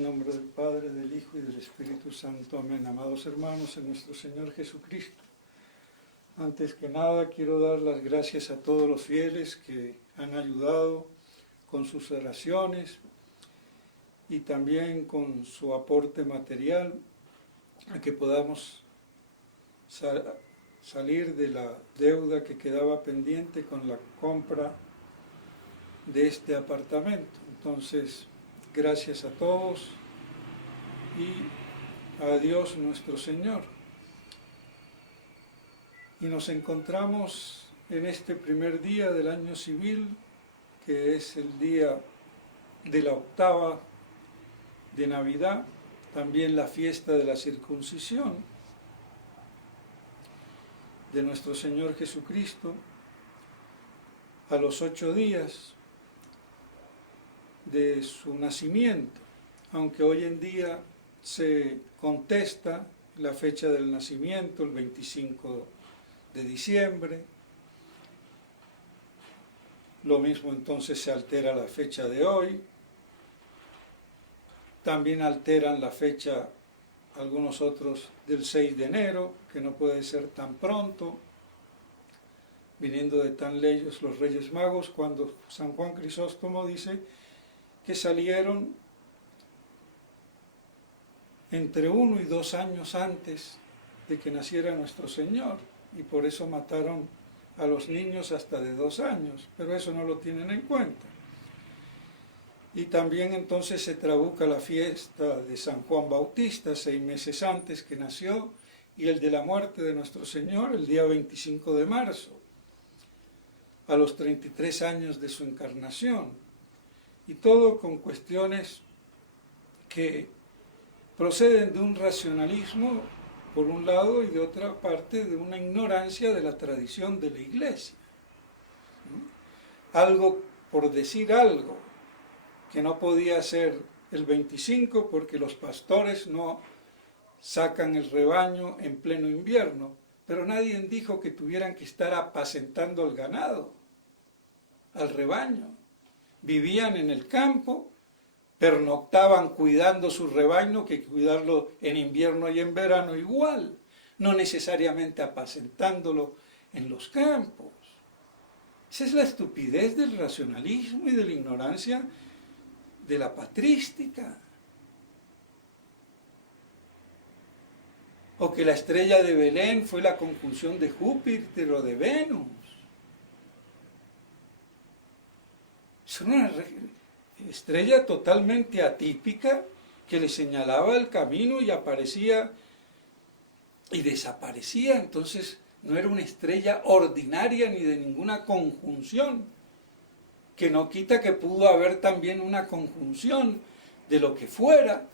En nombre del Padre, del Hijo y del Espíritu Santo. Amén. Amados hermanos, en nuestro Señor Jesucristo. Antes que nada, quiero dar las gracias a todos los fieles que han ayudado con sus oraciones y también con su aporte material a que podamos salir de la deuda que quedaba pendiente con la compra de este apartamento. Entonces, gracias a todos y a Dios nuestro Señor. Y nos encontramos en este primer día del año civil, que es el día de la octava de Navidad, también la fiesta de la circuncisión de nuestro Señor Jesucristo, a los 8 días de su nacimiento, aunque hoy en día se contesta la fecha del nacimiento, el 25 de diciembre, lo mismo entonces se altera la fecha de hoy, también alteran la fecha algunos otros del 6 de enero, que no puede ser tan pronto, viniendo de tan lejos los Reyes Magos, cuando San Juan Crisóstomo dice que salieron entre 1 y 2 años antes de que naciera nuestro Señor, y por eso mataron a los niños hasta de 2 años, pero eso no lo tienen en cuenta. Y también entonces se trabuca la fiesta de San Juan Bautista, 6 meses antes que nació, y el de la muerte de nuestro Señor, el día 25 de marzo, a los 33 años de su encarnación. Y todo con cuestiones que proceden de un racionalismo, por un lado, y de otra parte de una ignorancia de la tradición de la Iglesia. Algo, por decir algo, que no podía ser el 25 porque los pastores no sacan el rebaño en pleno invierno, pero nadie dijo que tuvieran que estar apacentando al ganado, al rebaño. Vivían en el campo, pernoctaban cuidando su rebaño, que cuidarlo en invierno y en verano igual, no necesariamente apacentándolo en los campos. Esa es la estupidez del racionalismo y de la ignorancia de la patrística. O que la estrella de Belén fue la conjunción de Júpiter o de Venus. Es una estrella totalmente atípica que le señalaba el camino y aparecía y desaparecía. Entonces no era una estrella ordinaria ni de ninguna conjunción, que no quita que pudo haber también una conjunción de lo que fuera,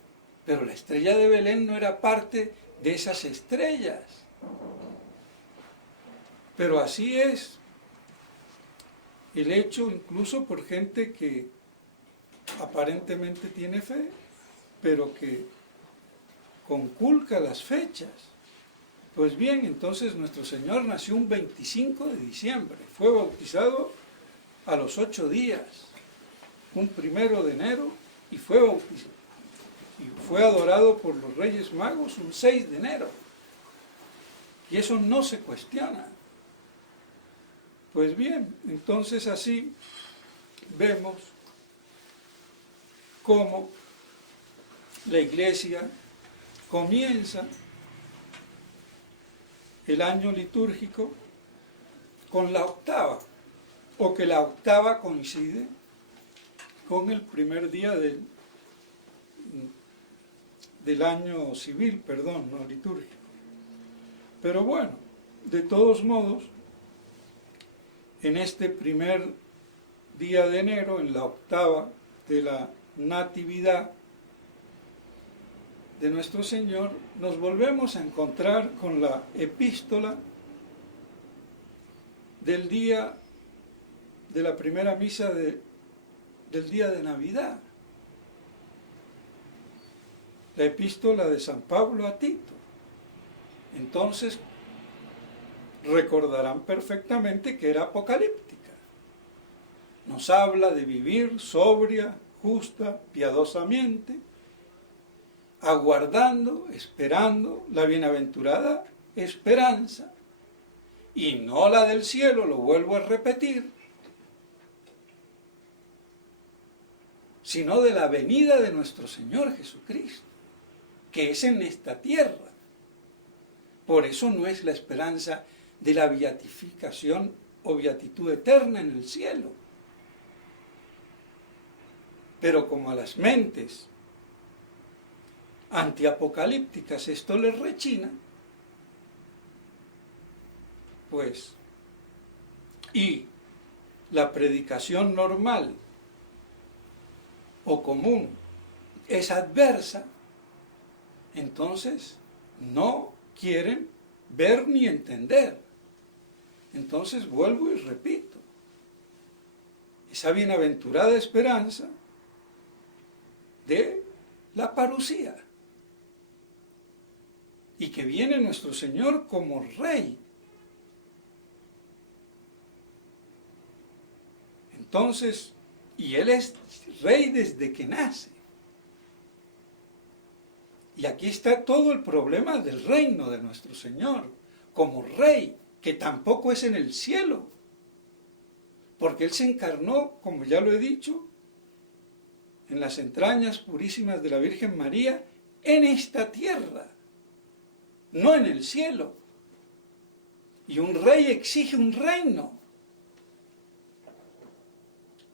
pero la estrella de Belén no era parte de esas estrellas. Pero así es el hecho, incluso por gente que aparentemente tiene fe, pero que conculca las fechas. Pues bien, entonces nuestro Señor nació un 25 de diciembre, fue bautizado a los 8 días, un 1 de enero, y fue bautizado, y fue adorado por los Reyes Magos un 6 de enero. Y eso no se cuestiona. Pues bien, entonces así vemos cómo la Iglesia comienza el año litúrgico con la octava, o que la octava coincide con el primer día del año civil, no litúrgico. Pero bueno, de todos modos, en este primer día de enero, en la octava de la Natividad de nuestro Señor, nos volvemos a encontrar con la epístola del día de la primera misa del día de Navidad, la epístola de San Pablo a Tito. Entonces, recordarán perfectamente que era apocalíptica. Nos habla de vivir sobria, justa, piadosamente, aguardando, esperando la bienaventurada esperanza, y no la del cielo, lo vuelvo a repetir, sino de la venida de nuestro Señor Jesucristo, que es en esta tierra. Por eso no es la esperanza de la beatificación o beatitud eterna en el cielo. Pero como a las mentes antiapocalípticas esto les rechina, pues, y la predicación normal o común es adversa, entonces no quieren ver ni entender. Entonces vuelvo y repito, esa bienaventurada esperanza de la parusía, y que viene nuestro Señor como Rey. Entonces, y Él es Rey desde que nace. Y aquí está todo el problema del reino de nuestro Señor, como Rey, que tampoco es en el cielo, porque Él se encarnó, como ya lo he dicho, en las entrañas purísimas de la Virgen María, en esta tierra, no en el cielo. Y un rey exige un reino.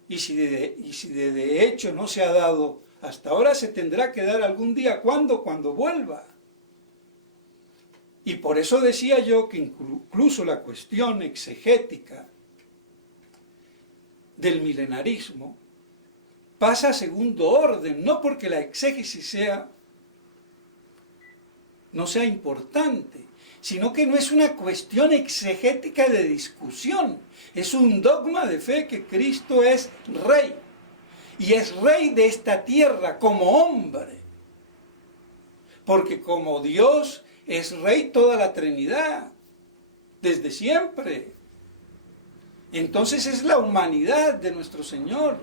Y si de hecho no se ha dado hasta ahora, se tendrá que dar algún día. ¿Cuándo? Cuando vuelva. Y por eso decía yo que incluso la cuestión exegética del milenarismo pasa a segundo orden, no porque la exégesis no sea importante, sino que no es una cuestión exegética de discusión, es un dogma de fe que Cristo es Rey, y es Rey de esta tierra como hombre, porque como Dios es Rey toda la Trinidad, desde siempre. Entonces es la humanidad de nuestro Señor,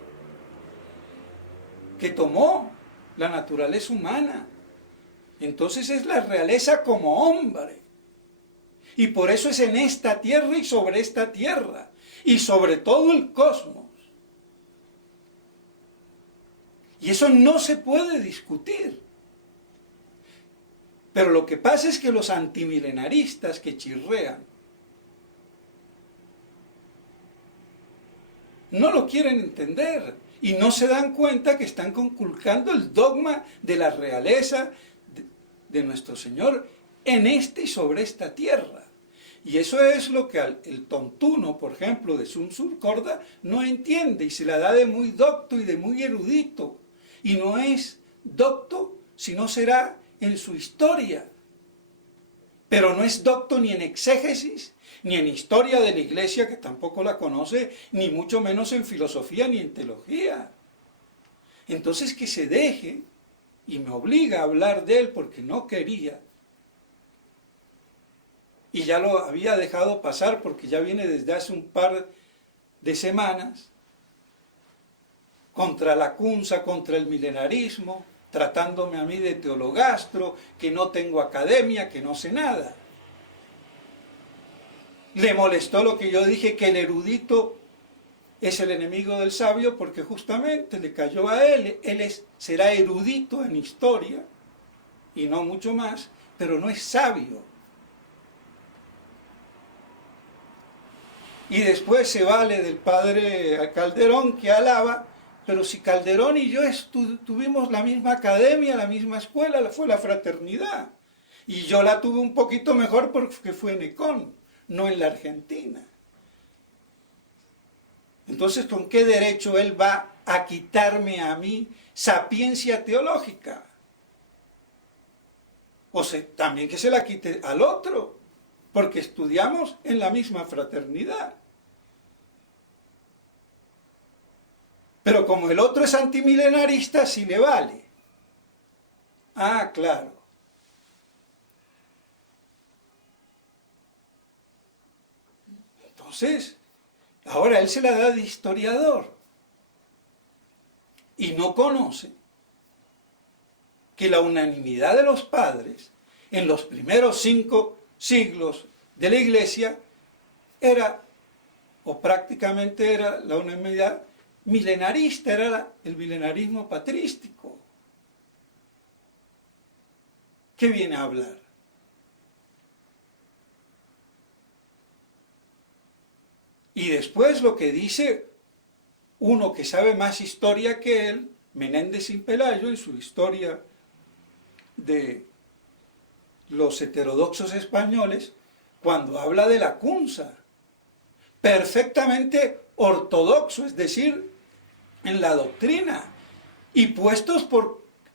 que tomó la naturaleza humana. Entonces es la realeza como hombre. Y por eso es en esta tierra y sobre esta tierra. Y sobre todo el cosmos. Y eso no se puede discutir. Pero lo que pasa es que los antimilenaristas que chirrean no lo quieren entender. Y no se dan cuenta que están conculcando el dogma de la realeza de nuestro Señor en este y sobre esta tierra. Y eso es lo que el tontuno, por ejemplo, de Sun Sur Corda, no entiende y se la da de muy docto y de muy erudito. Y no es docto, sino será en su historia. Pero no es docto ni en exégesis, ni en historia de la Iglesia, que tampoco la conoce, ni mucho menos en filosofía ni en teología. Entonces que se deje, y me obliga a hablar de él porque no quería, y ya lo había dejado pasar porque ya viene desde hace un par de semanas, contra la cunza, contra el milenarismo, tratándome a mí de teologastro, que no tengo academia, que no sé nada. Le molestó lo que yo dije, que el erudito es el enemigo del sabio, porque justamente le cayó a él. Será erudito en historia, y no mucho más, pero no es sabio. Y después se vale del padre Calderón, que alaba, pero si Calderón y yo tuvimos la misma academia, la misma escuela, fue la fraternidad. Y yo la tuve un poquito mejor porque fue en Econ, no en la Argentina. Entonces, ¿con qué derecho él va a quitarme a mí sapiencia teológica? O sea, también que se la quite al otro, porque estudiamos en la misma fraternidad. Pero como el otro es antimilenarista, sí le vale. Ah, claro. Entonces, ahora él se la da de historiador y no conoce que la unanimidad de los padres en los primeros 5 siglos de la Iglesia era, o prácticamente era, la unanimidad milenarista, era el milenarismo patrístico. ¿Qué viene a hablar? Y después lo que dice uno que sabe más historia que él, Menéndez y Pelayo, en su historia de los heterodoxos españoles, cuando habla de la Cunza, perfectamente ortodoxo, es decir, en la doctrina, y puestos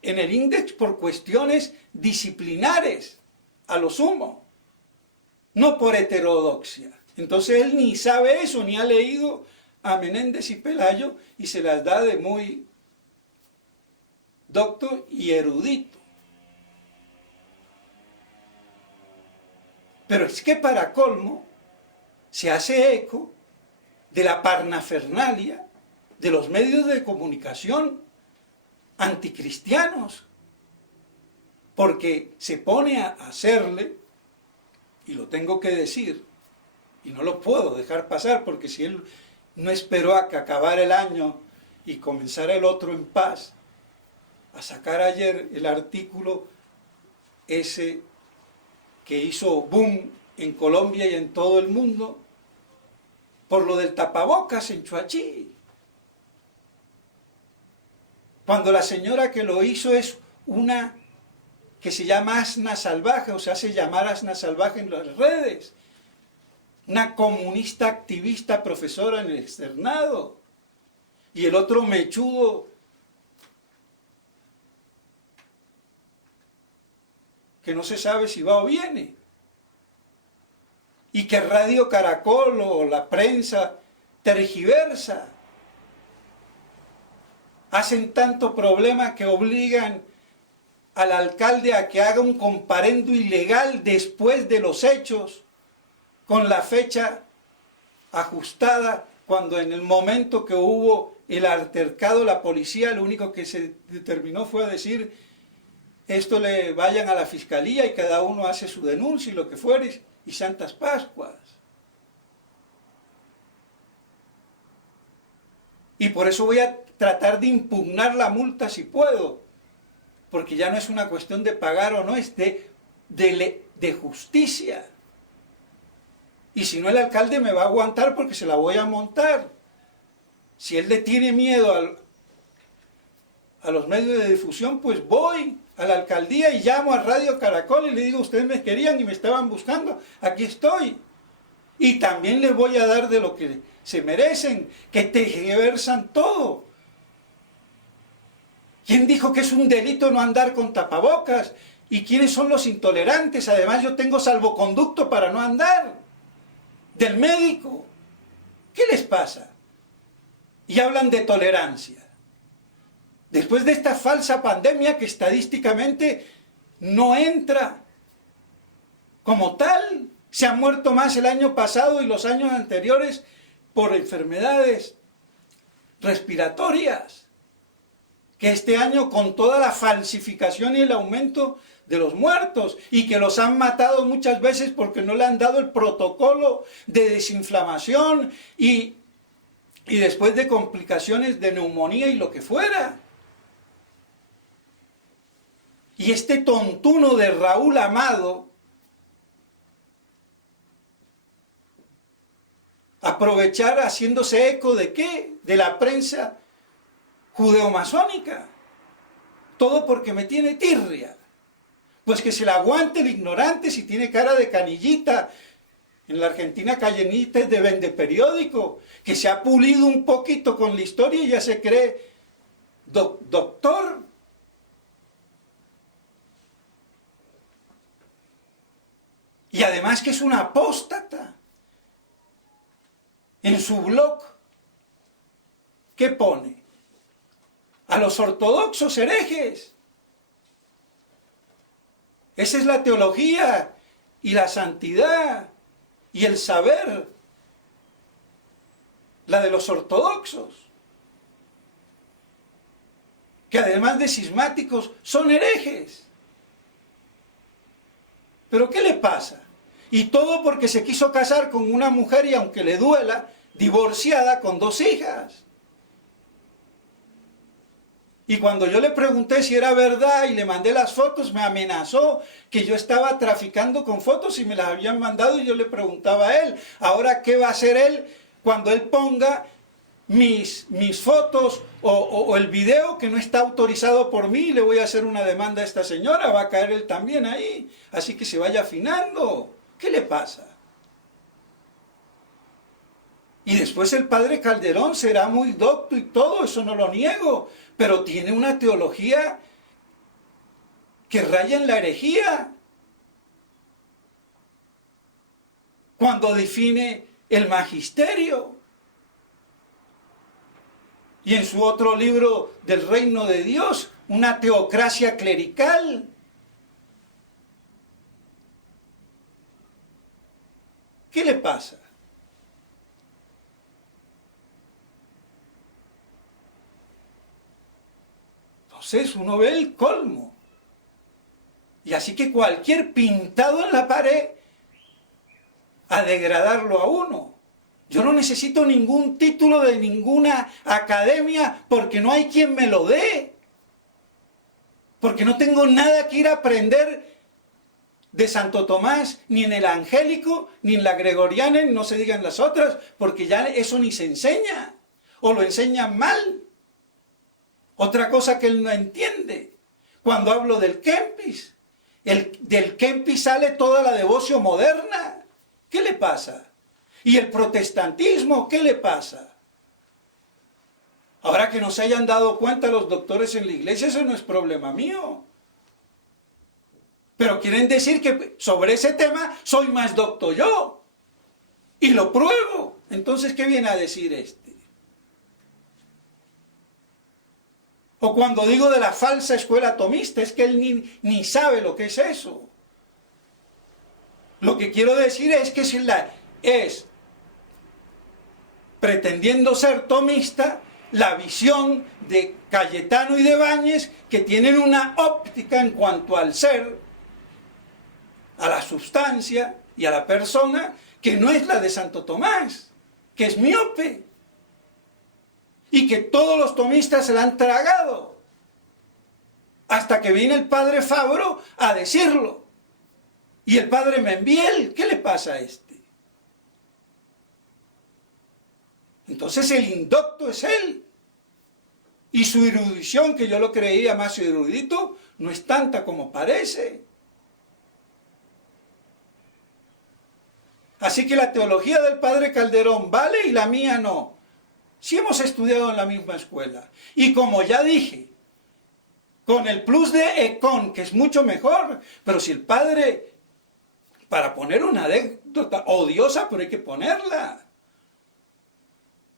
en el índex por cuestiones disciplinares, a lo sumo, no por heterodoxia. Entonces él ni sabe eso, ni ha leído a Menéndez y Pelayo, y se las da de muy docto y erudito. Pero es que para colmo se hace eco de la parnafernalia de los medios de comunicación anticristianos, porque se pone a hacerle, y lo tengo que decir, y no lo puedo dejar pasar, porque si él no esperó a que acabara el año y comenzara el otro en paz, a sacar ayer el artículo ese que hizo boom en Colombia y en todo el mundo, por lo del tapabocas en Chuachí. Cuando la señora que lo hizo es una que se llama asna salvaje, o se hace llamar asna salvaje en las redes, una comunista activista profesora en el externado, y el otro mechudo que no se sabe si va o viene, y que Radio Caracol o la prensa tergiversa, hacen tanto problema que obligan al alcalde a que haga un comparendo ilegal después de los hechos, con la fecha ajustada, cuando en el momento que hubo el altercado, la policía lo único que se determinó fue a decir, esto le vayan a la fiscalía y cada uno hace su denuncia y lo que fuere, y Santas Pascuas. Y por eso voy a tratar de impugnar la multa si puedo, porque ya no es una cuestión de pagar o no, es de justicia. Y si no, el alcalde me va a aguantar porque se la voy a montar. Si él le tiene miedo a los medios de difusión, pues voy a la alcaldía y llamo a Radio Caracol y le digo, ustedes me querían y me estaban buscando, aquí estoy. Y también les voy a dar de lo que se merecen, que tergiversan todo. ¿Quién dijo que es un delito no andar con tapabocas? ¿Y quiénes son los intolerantes? Además yo tengo salvoconducto para no andar. Del médico. ¿Qué les pasa? Y hablan de tolerancia. Después de esta falsa pandemia que estadísticamente no entra como tal, se han muerto más el año pasado y los años anteriores por enfermedades respiratorias, que este año con toda la falsificación y el aumento de los muertos, y que los han matado muchas veces porque no le han dado el protocolo de desinflamación y después de complicaciones de neumonía y lo que fuera. Y este tontuno de Raúl Amado, aprovechar haciéndose eco de ¿qué? De la prensa judeomasónica. Todo porque me tiene tirria. Pues que se la aguante el ignorante si tiene cara de canillita. En la Argentina Callenita es de vende periódico, que se ha pulido un poquito con la historia y ya se cree doctor. Y además que es una apóstata. En su blog, ¿qué pone? A los ortodoxos herejes. Esa es la teología y la santidad y el saber, la de los ortodoxos, que además de cismáticos son herejes. ¿Pero qué le pasa? Y todo porque se quiso casar con una mujer y aunque le duela, divorciada con 2 hijas. Y cuando yo le pregunté si era verdad y le mandé las fotos, me amenazó que yo estaba traficando con fotos y me las habían mandado y yo le preguntaba a él, ahora qué va a hacer él cuando él ponga mis fotos o el video que no está autorizado por mí, le voy a hacer una demanda a esta señora, va a caer él también ahí, así que se vaya afinando. ¿Qué le pasa? Y después el padre Calderón será muy docto y todo, eso no lo niego, pero tiene una teología que raya en la herejía. Cuando define el magisterio. Y en su otro libro del reino de Dios, una teocracia clerical. ¿Qué le pasa? Entonces uno ve el colmo. Y así que cualquier pintado en la pared a degradarlo a uno. Yo no necesito ningún título de ninguna academia porque no hay quien me lo dé. Porque no tengo nada que ir a aprender de Santo Tomás, ni en el angélico, ni en la gregoriana, ni no se digan las otras, porque ya eso ni se enseña. O lo enseñan mal. Otra cosa que él no entiende. Cuando hablo del Kempis, del Kempis sale toda la devoción moderna. ¿Qué le pasa? ¿Y el protestantismo qué le pasa? Ahora que no se hayan dado cuenta los doctores en la iglesia, eso no es problema mío. Pero quieren decir que sobre ese tema soy más docto yo. Y lo pruebo. Entonces, ¿qué viene a decir este? O cuando digo de la falsa escuela tomista, es que él ni sabe lo que es eso. Lo que quiero decir es que si es pretendiendo ser tomista, la visión de Cayetano y de Báñez, que tienen una óptica en cuanto al ser, a la sustancia y a la persona, que no es la de Santo Tomás, que es miope, y que todos los tomistas se la han tragado, hasta que viene el padre Fabro a decirlo, y el padre Membiel, ¿qué le pasa a este? Entonces el indocto es él. Y su erudición, que yo lo creía más erudito, no es tanta como parece. Así que la teología del padre Calderón vale y la mía no. Si hemos estudiado en la misma escuela. Y como ya dije, con el plus de Econ, que es mucho mejor, pero si el padre, para poner una anécdota odiosa, pero hay que ponerla.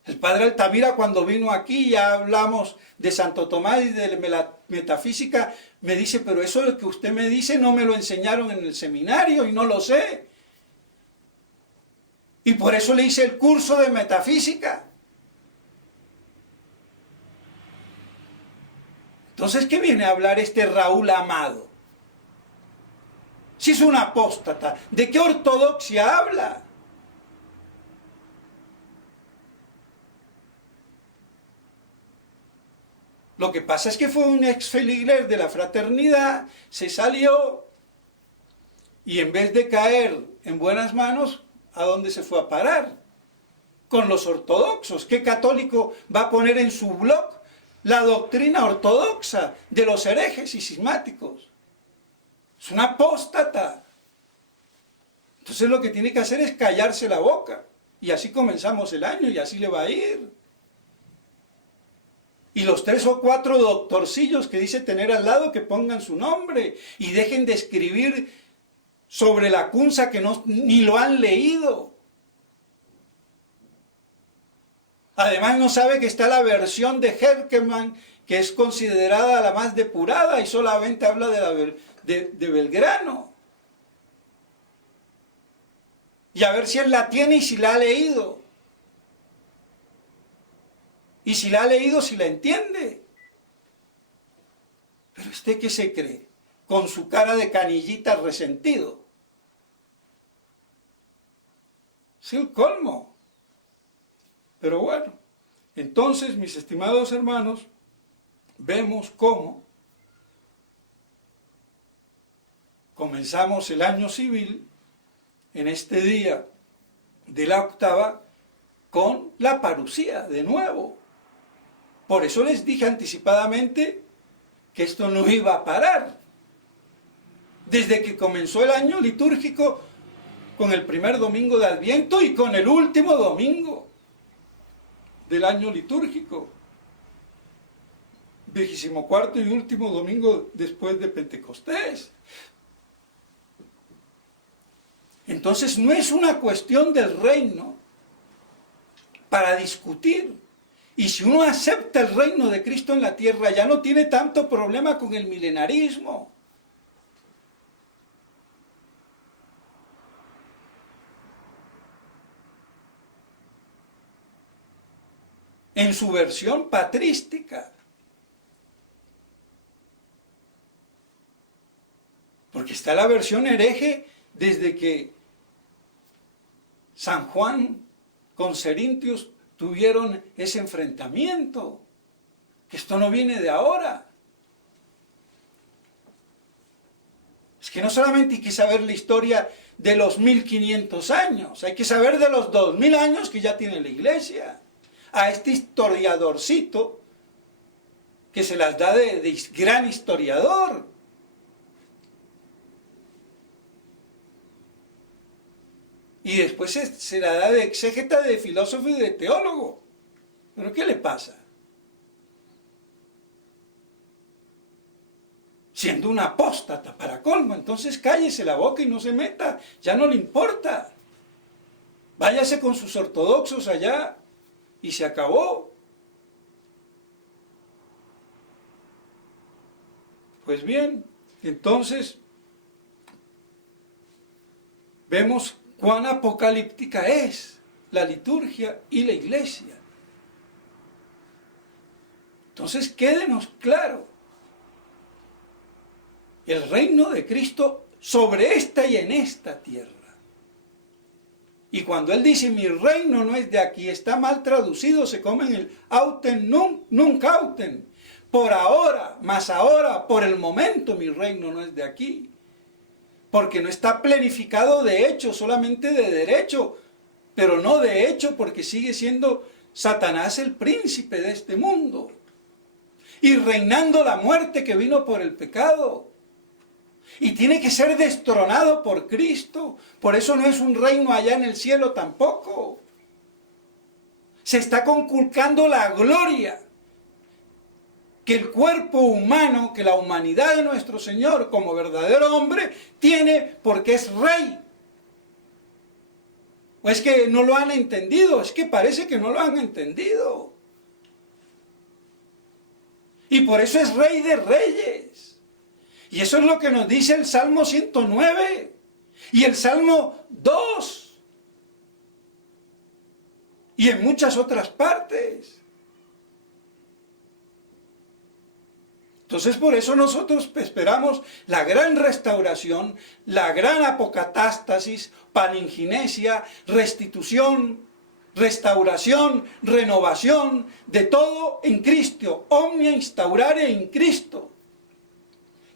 El padre Altamira, cuando vino aquí, ya hablamos de Santo Tomás y de la metafísica, me dice, pero eso de que usted me dice no me lo enseñaron en el seminario y no lo sé. Y por eso le hice el curso de metafísica. Entonces, ¿qué viene a hablar este Raúl Amado? Si es un apóstata, ¿de qué ortodoxia habla? Lo que pasa es que fue un ex feligres de la fraternidad, se salió y en vez de caer en buenas manos, ¿a dónde se fue a parar? Con los ortodoxos. ¿Qué católico va a poner en su blog la doctrina ortodoxa de los herejes y cismáticos? Es una apóstata. Entonces lo que tiene que hacer es callarse la boca. Y así comenzamos el año y así le va a ir. Y los 3 o 4 doctorcillos que dice tener al lado, que pongan su nombre y dejen de escribir sobre la Cunza que ni lo han leído. Además no sabe que está la versión de Herkemann, que es considerada la más depurada y solamente habla de Belgrano. Y a ver si él la tiene y si la ha leído. Y si la ha leído, si la entiende. ¿Usted qué se cree? Con su cara de canillita resentido. Es el colmo. Pero bueno, entonces, mis estimados hermanos, vemos cómo comenzamos el año civil en este día de la octava con la parusía de nuevo. Por eso les dije anticipadamente que esto no iba a parar. Desde que comenzó el año litúrgico con el primer domingo de Adviento y con el último domingo del año litúrgico. 24º y último domingo después de Pentecostés. Entonces no es una cuestión del reino para discutir. Y si uno acepta el reino de Cristo en la tierra, ya no tiene tanto problema con el milenarismo. En su versión patrística. Porque está la versión hereje desde que San Juan con Cerintius tuvieron ese enfrentamiento, que esto no viene de ahora. Es que no solamente hay que saber la historia de los 1500 años, hay que saber de los 2000 años que ya tiene la Iglesia. A este historiadorcito, que se las da de gran historiador. Y después se la da de exégeta, de filósofo y de teólogo. ¿Pero qué le pasa? Siendo un apóstata para colmo, entonces cállese la boca y no se meta, ya no le importa. Váyase con sus ortodoxos allá y se acabó. Pues bien, entonces vemos cuán apocalíptica es la liturgia y la iglesia. Entonces quédenos claro, el reino de Cristo sobre esta y en esta tierra. Y cuando él dice mi reino no es de aquí, está mal traducido, se come en el autem nunc autem. Por ahora, más ahora, por el momento mi reino no es de aquí. Porque no está planificado de hecho, solamente de derecho, pero no de hecho porque sigue siendo Satanás el príncipe de este mundo. Y reinando la muerte que vino por el pecado. Y tiene que ser destronado por Cristo. Por eso no es un reino allá en el cielo tampoco. Se está conculcando la gloria que el cuerpo humano, que la humanidad de nuestro Señor como verdadero hombre tiene porque es rey. ¿O es que no lo han entendido? Es que parece que no lo han entendido. Y por eso es rey de reyes. Y eso es lo que nos dice el Salmo 109 y el Salmo 2 y en muchas otras partes. Entonces por eso nosotros esperamos la gran restauración, la gran apocatástasis, palinginesia, restitución, restauración, renovación, de todo en Cristo, omnia instaurare in Cristo,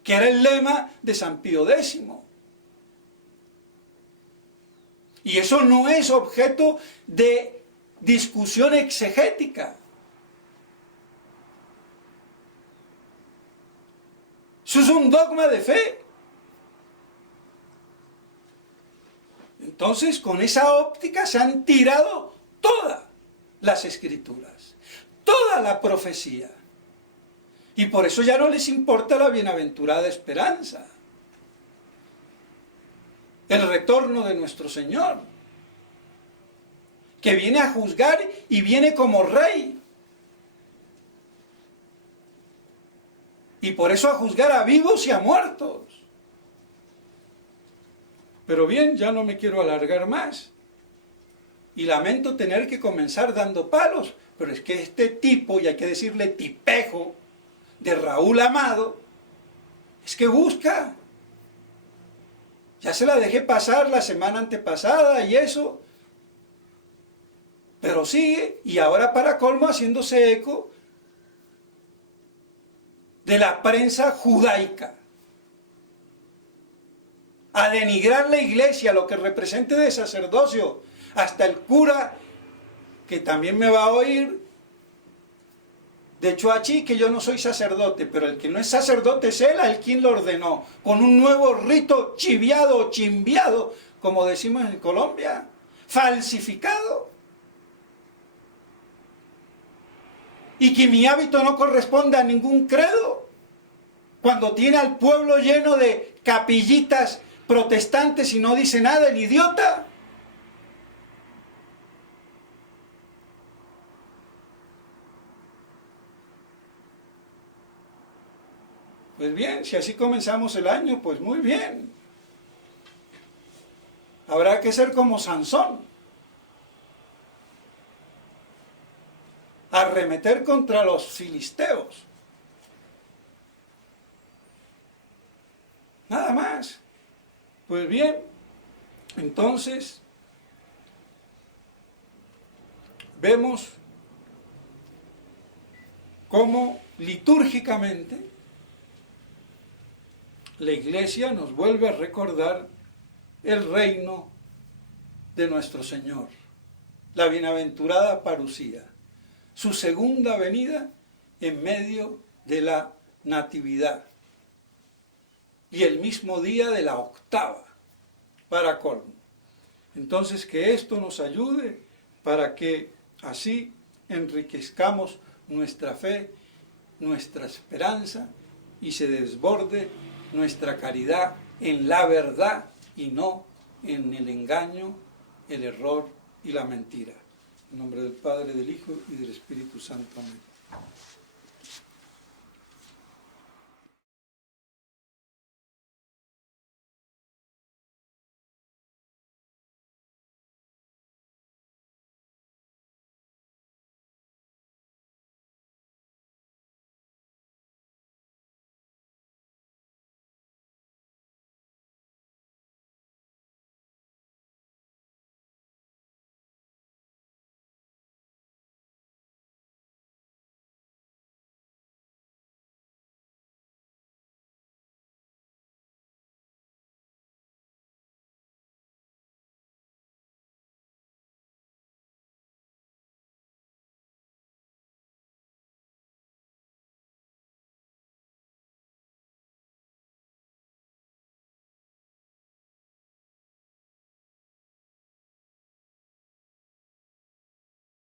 que era el lema de San Pío X. Y eso no es objeto de discusión exegética. Eso es un dogma de fe. Entonces, con esa óptica se han tirado todas las escrituras, toda la profecía. Y por eso ya no les importa la bienaventurada esperanza, el retorno de nuestro Señor, que viene a juzgar y viene como rey. Y por eso a juzgar a vivos y a muertos. Pero bien, ya no me quiero alargar más. Y lamento tener que comenzar dando palos, pero es que este tipo, y hay que decirle tipejo, de Raúl Amado, Es que busca. Ya se la dejé pasar la semana antepasada y eso. Pero sigue, y ahora para colmo haciéndose eco de la prensa judaica. A denigrar la iglesia, lo que represente de sacerdocio. Hasta el cura, que también me va a oír, de Choachí, que yo no soy sacerdote, pero el que no es sacerdote es él, al quien lo ordenó, con un nuevo rito chiviado o chimbiado, como decimos en Colombia, falsificado. Y que mi hábito no corresponde a ningún credo, cuando tiene al pueblo lleno de capillitas protestantes y no dice nada el idiota. Pues bien, si así comenzamos el año, pues muy bien. Habrá que ser como Sansón. Arremeter contra los filisteos. Nada más. Pues bien, entonces vemos cómo litúrgicamente la Iglesia nos vuelve a recordar el reino de nuestro Señor, la bienaventurada parucía, su segunda venida en medio de la natividad y el mismo día de la octava, para colmo. Entonces, que esto nos ayude para que así enriquezcamos nuestra fe, nuestra esperanza y se desborde nuestra caridad en la verdad y no en el engaño, el error y la mentira. En nombre del Padre, del Hijo y del Espíritu Santo. Amén.